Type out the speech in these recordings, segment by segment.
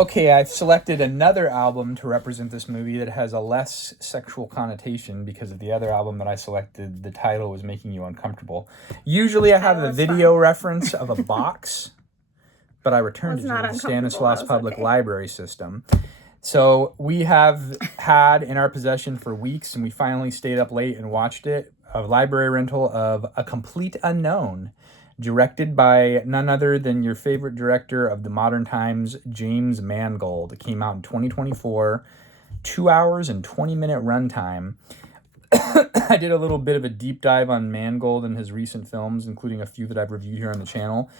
Okay, I've selected another album to represent this movie that has a less sexual connotation because of the other album that I selected. The title was making you uncomfortable. Usually I have a video reference of a box, but I returned it to the Stanislaus Public Library system. So we have had in our possession for weeks, and we finally stayed up late and watched it, a library rental of A Complete Unknown, directed by none other than your favorite director of the modern times, James Mangold. It came out in 2024, 2 hours and 20-minute runtime. I did a little bit of a deep dive on Mangold and his recent films, including a few that I've reviewed here on the channel.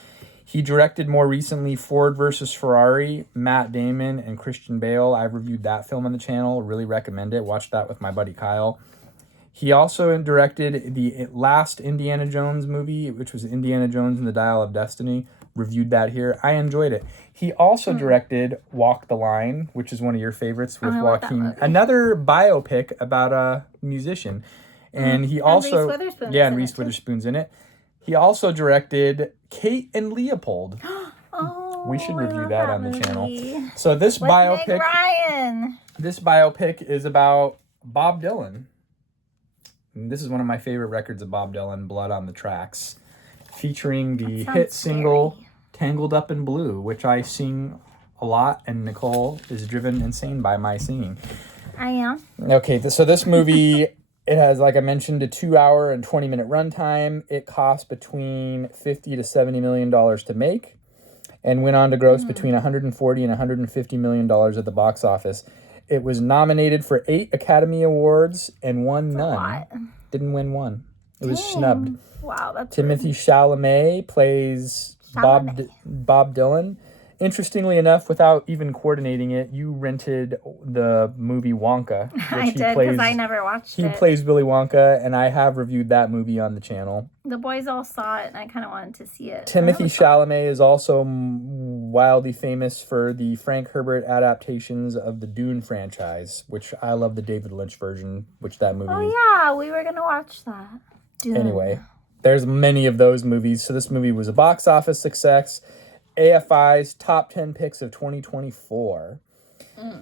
He directed more recently Ford versus Ferrari, Matt Damon, and Christian Bale. I've reviewed that film on the channel. Really recommend it. Watched that with my buddy Kyle. He also directed the last Indiana Jones movie, which was Indiana Jones and the Dial of Destiny. Reviewed that here. I enjoyed it. He also directed Walk the Line, which is one of your favorites with Joaquin. Another biopic about a musician. And he also... And Reese Witherspoon's and Reese Witherspoon's in it. He also directed Kate and Leopold. We should review that on the channel. So this biopic... Meg Ryan. This biopic is about Bob Dylan. And this is one of my favorite records of Bob Dylan, Blood on the Tracks, featuring the hit single Tangled Up in Blue, which I sing a lot, and Nicole is driven insane by my singing. I am. Okay, so this movie, it has, like I mentioned, a 2 hour and 20-minute runtime. It cost between $50 to $70 million to make and went on to gross between $140 and $150 million at the box office. It was nominated for 8 Academy Awards and won none. Didn't win one. It was snubbed. Wow, that's Timothy Chalamet plays Bob Dylan. Interestingly enough, without even coordinating it, you rented the movie Wonka. I did, because I never watched it. He plays Willy Wonka, and I have reviewed that movie on the channel. The boys all saw it, and I kind of wanted to see it. Timothy Chalamet is also wildly famous for the Frank Herbert adaptations of the Dune franchise, which I love the David Lynch version, which that movie... Oh, yeah, we were going to watch that. Dune. Anyway, there's many of those movies. So this movie was a box office success. AFI's top 10 picks of 2024.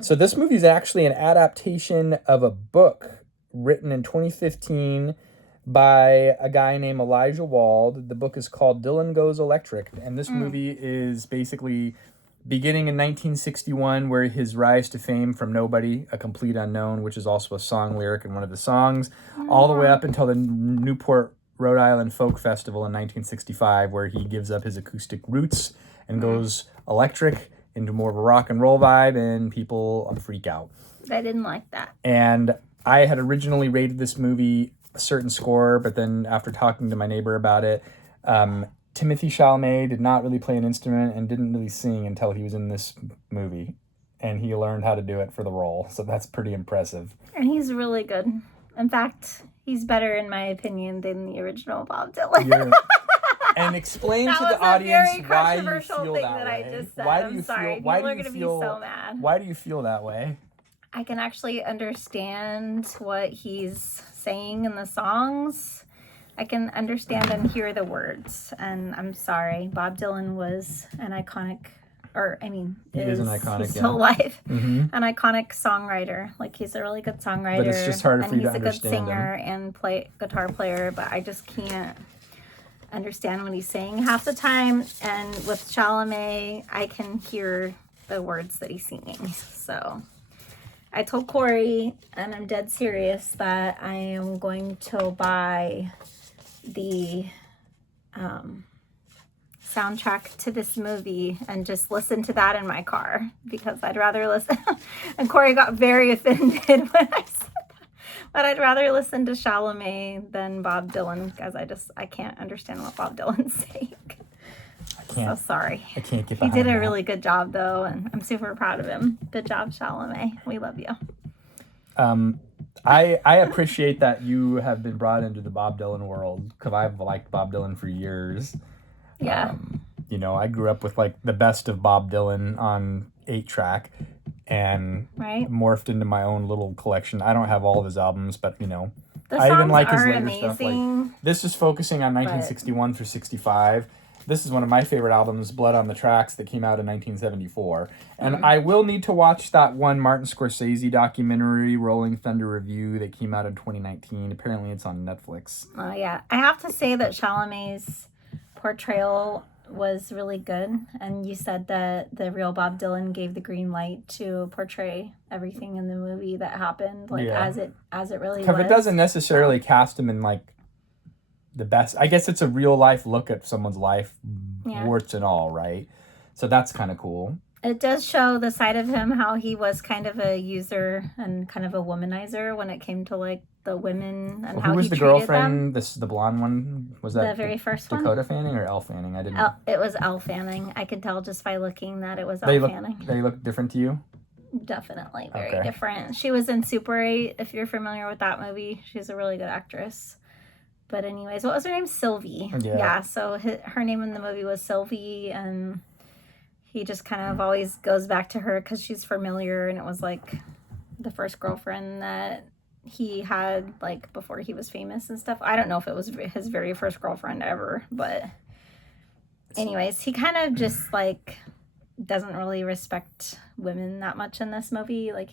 So this movie is actually an adaptation of a book written in 2015 by a guy named Elijah Wald. The book is called Dylan Goes Electric, and this movie is basically beginning in 1961, where his rise to fame from nobody, a complete unknown, which is also a song lyric in one of the songs, all the way up until the Newport, Rhode Island Folk Festival in 1965, where he gives up his acoustic roots and goes electric into more of a rock and roll vibe, and people freak out. I didn't like that. And I had originally rated this movie a certain score, but then after talking to my neighbor about it, Timothy Chalamet did not really play an instrument and didn't really sing until he was in this movie. And he learned how to do it for the role, so that's pretty impressive. And he's really good. In fact, he's better, in my opinion, than the original Bob Dylan. And explain to the audience why you feel that way. I just said. Why do I'm you sorry. feel? Why People do are you going to feel be so mad. Why do you feel that way? I can actually understand what he's saying in the songs. I can understand and hear the words. And I'm sorry, Bob Dylan was an iconic, he is an iconic, he's still alive, an iconic songwriter. Like, he's a really good songwriter. But it's just harder for you to understand. And he's a good singer and guitar player, but I just can't understand what he's saying half the time. And with Chalamet, I can hear the words that he's singing. So I told Corey, and I'm dead serious, that I am going to buy the soundtrack to this movie and just listen to that in my car, because I'd rather listen. And Corey got very offended when I said that. But I'd rather listen to Chalamet than Bob Dylan, because I can't understand what Bob Dylan's saying. So sorry. I can't get behind He did a that. really good job, though, and I'm super proud of him. Good job, Chalamet. We love you. I appreciate that you have been brought into the Bob Dylan world, because I've liked Bob Dylan for years. Yeah. I grew up with the best of Bob Dylan on 8-track and morphed into my own little collection. I don't have all of his albums, but I even like his later stuff. Like, this is focusing on 1961 through 65. this is one of my favorite albums, Blood on the Tracks, that came out in 1974. And I will need to watch that one Martin Scorsese documentary, Rolling Thunder Review, that came out in 2019. Apparently it's on Netflix. Oh, yeah. I have to say that Chalamet's portrayal was really good. And you said that the real Bob Dylan gave the green light to portray everything in the movie that happened, like as it really was. Because it doesn't necessarily cast him in like the best. I guess it's a real life look at someone's life, warts and all, right? So that's kind of cool. It does show the side of him, how he was kind of a user and kind of a womanizer when it came to like the women and how he treated them. Who was the girlfriend? The blonde one? Was that the very first one? Dakota Fanning or Elle Fanning? I didn't. It was Elle Fanning. I could tell just by looking that it was Elle Fanning. They look different to you? Definitely very different. She was in Super 8. If you're familiar with that movie, she's a really good actress. But anyways, what was her name? Sylvie. Yeah. So her name in the movie was Sylvie, and he just kind of always goes back to her because she's familiar, and it was like the first girlfriend that he had like before he was famous and stuff. I don't know if it was his very first girlfriend ever, but anyways, he kind of just like doesn't really respect women that much in this movie. Like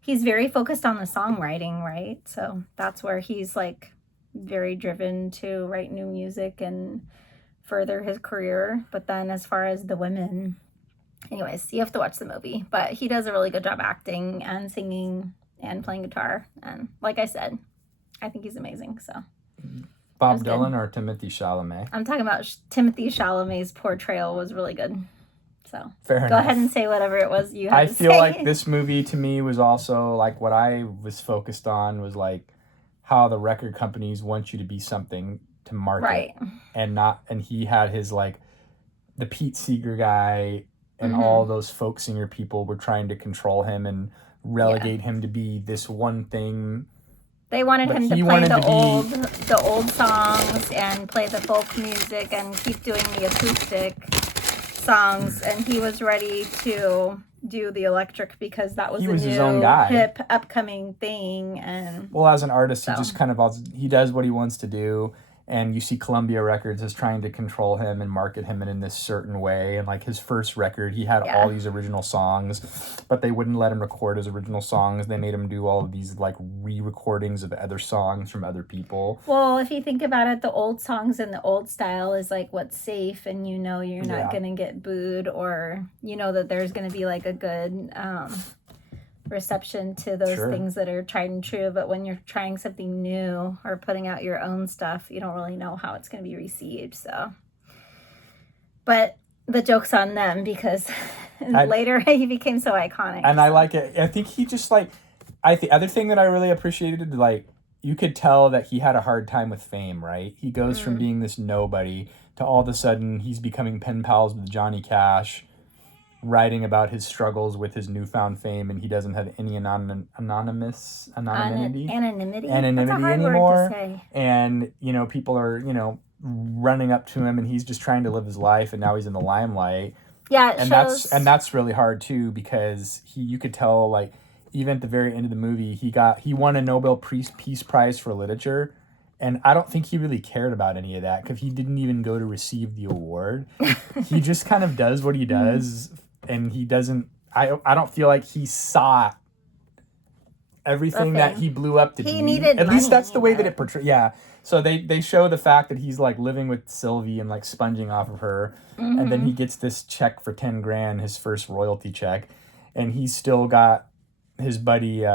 he's very focused on the songwriting, right? So that's where he's like very driven to write new music and further his career. But then as far as the women, anyways, you have to watch the movie. But he does a really good job acting and singing and playing guitar. And like I said, I think he's amazing. So Bob Dylan or Timothée Chalamet? I'm talking about Timothée Chalamet's portrayal was really good. So Fair go ahead and say whatever it was you had to say. I feel like this movie to me was also like what I was focused on was like how the record companies want you to be something to market, right? And he had his like the Pete Seeger guy and all those folk singer people were trying to control him and relegate him to be this one thing. They wanted him to play the old songs and play the folk music and keep doing the acoustic songs, and he was ready to do the electric because that was his own guy. Hip upcoming thing. And well, as an artist, he just kind of he does what he wants to do, and you see Columbia Records is trying to control him and market him in this certain way. And like his first record, he had all these original songs, but they wouldn't let him record his original songs. They made him do all of these like re-recordings of other songs from other people. Well, if you think about it, the old songs in the old style is like what's safe, and you know you're not going to get booed, or you know that there's going to be like a good reception to those things that are tried and true. But when you're trying something new or putting out your own stuff, you don't really know how it's going to be received. So, but the joke's on them because later he became so iconic. And I like it. I think he just like, the other thing that I really appreciated, like you could tell that he had a hard time with fame, right? He goes from being this nobody to all of a sudden he's becoming pen pals with Johnny Cash, writing about his struggles with his newfound fame, and he doesn't have any anonymity anymore. Word to say. And you know, people are running up to him, and he's just trying to live his life, and now he's in the limelight. Yeah, that's really hard too, because you could tell like even at the very end of the movie he won a Nobel Peace Prize for literature. And I don't think he really cared about any of that because he didn't even go to receive the award. He just kind of does what he does, and he doesn't. I don't feel like he saw everything that he blew up to be. He needed At money, least that's the way that it portrays. Yeah. So they show the fact that he's like living with Sylvie and like sponging off of her, and then he gets this check for $10,000, his first royalty check, and he's still got his buddy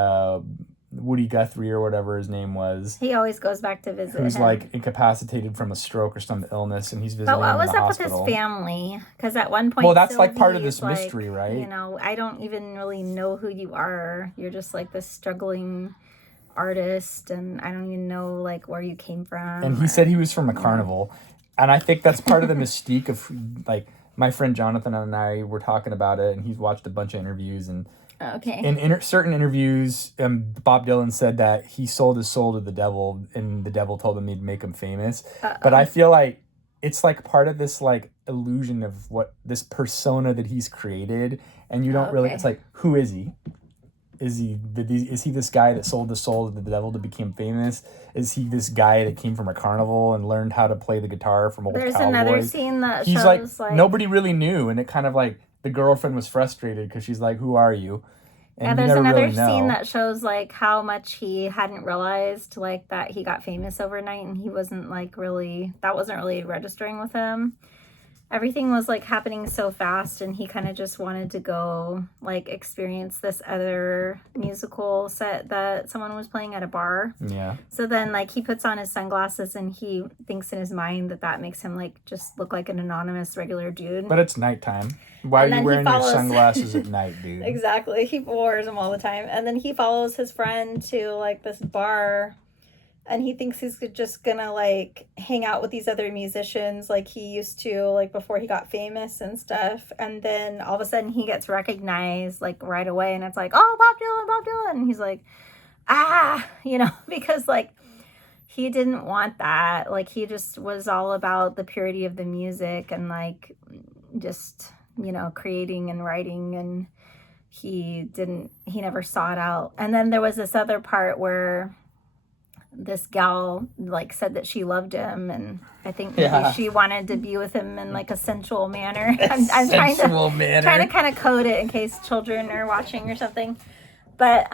Woody Guthrie or whatever his name was. He always goes back to visit who's him. like incapacitated from a stroke or some illness, and he's visiting But what him in was the up hospital. with his family? Because at one point, well, that's like part of Sylvie this is mystery, like, right? You know, I don't even really know who you are. You're just like this struggling artist, and I don't even know like where you came from. And he said he was from a carnival, and I think that's part of the mystique of like my friend Jonathan and I were talking about it, and he's watched a bunch of interviews and. Okay. In certain interviews, Bob Dylan said that he sold his soul to the devil, and the devil told him he'd make him famous. But I feel like it's like part of this like illusion of what this persona that he's created, and you don't really. It's like, who is he? Is he this guy that sold the soul to the devil to become famous? Is he this guy that came from a carnival and learned how to play the guitar from old There's cowboys? another scene that He's shows like nobody really knew, and it kind of like the girlfriend was frustrated because she's like, "Who are you?" And yeah, there's never another really know. scene that shows like how much he hadn't realized like that he got famous overnight, and he wasn't like really, that wasn't really registering with him. Everything was like happening so fast, and he kind of just wanted to go like experience this other musical set that someone was playing at a bar. Yeah. So then like he puts on his sunglasses, and he thinks in his mind that that makes him like just look like an anonymous regular dude. But it's nighttime. Why are you wearing your sunglasses at night, dude? Exactly. He wears them all the time. And then he follows his friend to like this bar, and he thinks he's just gonna like hang out with these other musicians like he used to like before he got famous and stuff. And then all of a sudden he gets recognized like right away, and it's like, oh, Bob Dylan. And he's like, because like he didn't want that. Like he just was all about the purity of the music and like just, creating and writing, and he never sought out. And then there was this other part where this gal like said that she loved him, and I think maybe she wanted to be with him in like a sensual manner. I'm trying to kind of code it in case children are watching or something. But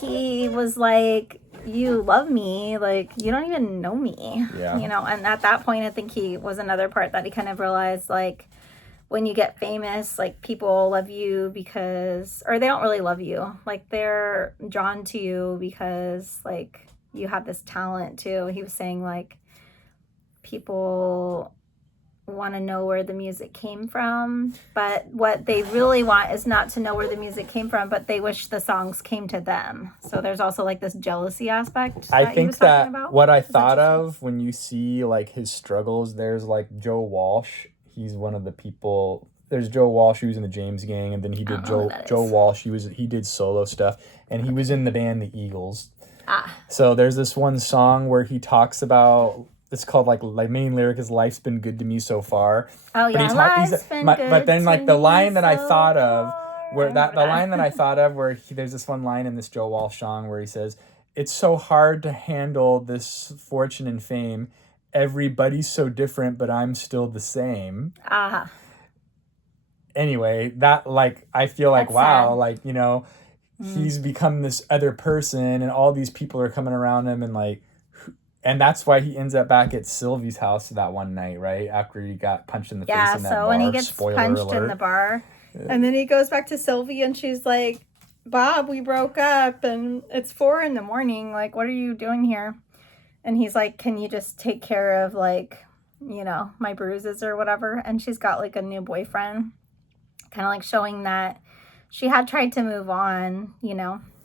he was like, you love me, like you don't even know me. And at that point I think he was another part that he kind of realized like when you get famous, like people love you because, or they don't really love you, like they're drawn to you because like you have this talent too. He was saying like people want to know where the music came from, but what they really want is not to know where the music came from, but they wish the songs came to them. So there's also like this jealousy aspect. I think that what I thought of when you see like his struggles, there's like Joe Walsh. He's one of the people. There's Joe Walsh, who was in the James Gang, and then he did Joe Walsh. He did solo stuff, and he was in the band The Eagles. So there's this one song where he talks about, it's called like main lyric is "Life's been good to me so far." Oh yeah, life's been good. But then like the line that I so thought of, where there's this one line in this Joe Walsh song where he says, "It's so hard to handle this fortune and fame. Everybody's so different, but I'm still the same." Anyway, that like I feel like, wow, sad. Like he's become this other person, and all these people are coming around him, and like, and that's why he ends up back at Sylvie's house that one night, right after he got punched in the face in that bar. Yeah, so when he gets punched in the bar, and then he goes back to Sylvie, and she's like, "Bob, we broke up, and it's 4 a.m. Like, what are you doing here?" And he's like, "Can you just take care of like, my bruises or whatever?" And she's got like a new boyfriend, kind of like showing that she had tried to move on,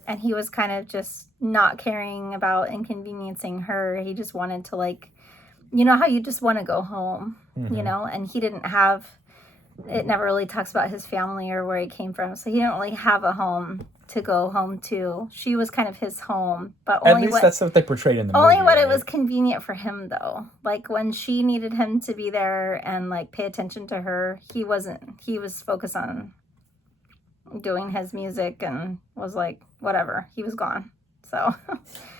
and he was kind of just not caring about inconveniencing her. He just wanted to like, how you just want to go home, and he didn't have, it never really talks about his family or where he came from. So he didn't really have a home to go home to. She was kind of his home, but only at least that's what they portrayed in the movie. Only what it was convenient for him though. Like when she needed him to be there and like pay attention to her, he wasn't. He was focused on doing his music and was like, whatever. He was gone.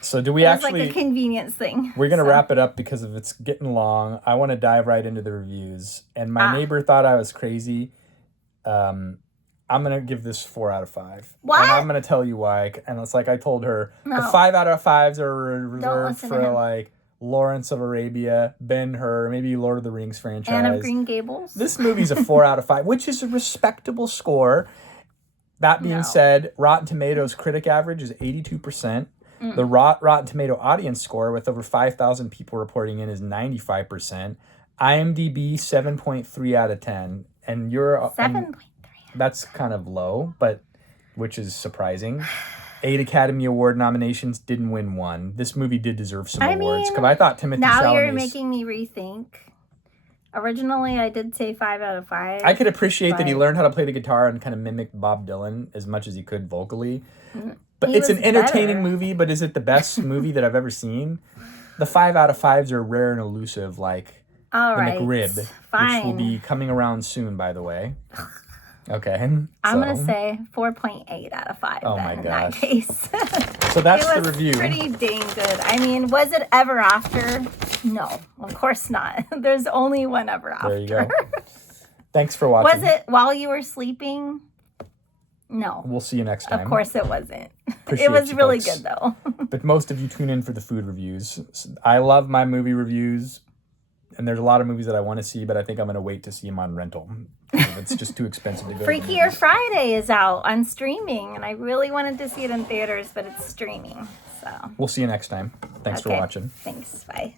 So do we actually like a convenience thing. We're gonna wrap it up because of it's getting long. I want to dive right into the reviews. And my neighbor thought I was crazy. I'm gonna give this 4 out of 5. What? And I'm gonna tell you why. And it's like I told her the 5 out of 5s are reserved for like Lawrence of Arabia, Ben-Hur, maybe Lord of the Rings franchise. Anne of Green Gables. This movie's a 4 out of 5, which is a respectable score. That being said, Rotten Tomatoes critic average is 82%. The Rotten Tomato audience score with over 5,000 people reporting in is 95%. IMDb 7.3 out of 10. And you're 7.3. That's kind of low, but which is surprising. 8 Academy Award nominations, didn't win one. This movie did deserve some awards because I thought Timothée Chalamet. Now you're making me rethink. Originally, I did say 5 out of 5. I could appreciate that he learned how to play the guitar and kind of mimic Bob Dylan as much as he could vocally. But it's an entertaining movie, but is it the best movie that I've ever seen? The 5 out of 5s are rare and elusive, like the McRib, which will be coming around soon, by the way. Okay. I'm going to say 4.8 out of 5 Oh then my in gosh. that case. So that's It the was review. pretty dang good. I mean, was it ever after? No, of course not. There's only one ever after. There you go. Thanks for watching. Was it while you were sleeping? No. We'll see you next time. Of course it wasn't. Appreciate It was you really folks. good though. But most of you tune in for the food reviews. I love my movie reviews, and there's a lot of movies that I want to see, but I think I'm going to wait to see them on rental. It's just too expensive to go to the Freakier movies. Friday is out on streaming, and I really wanted to see it in theaters, but it's streaming. So We'll see you next time. Thanks for watching. Thanks. Bye.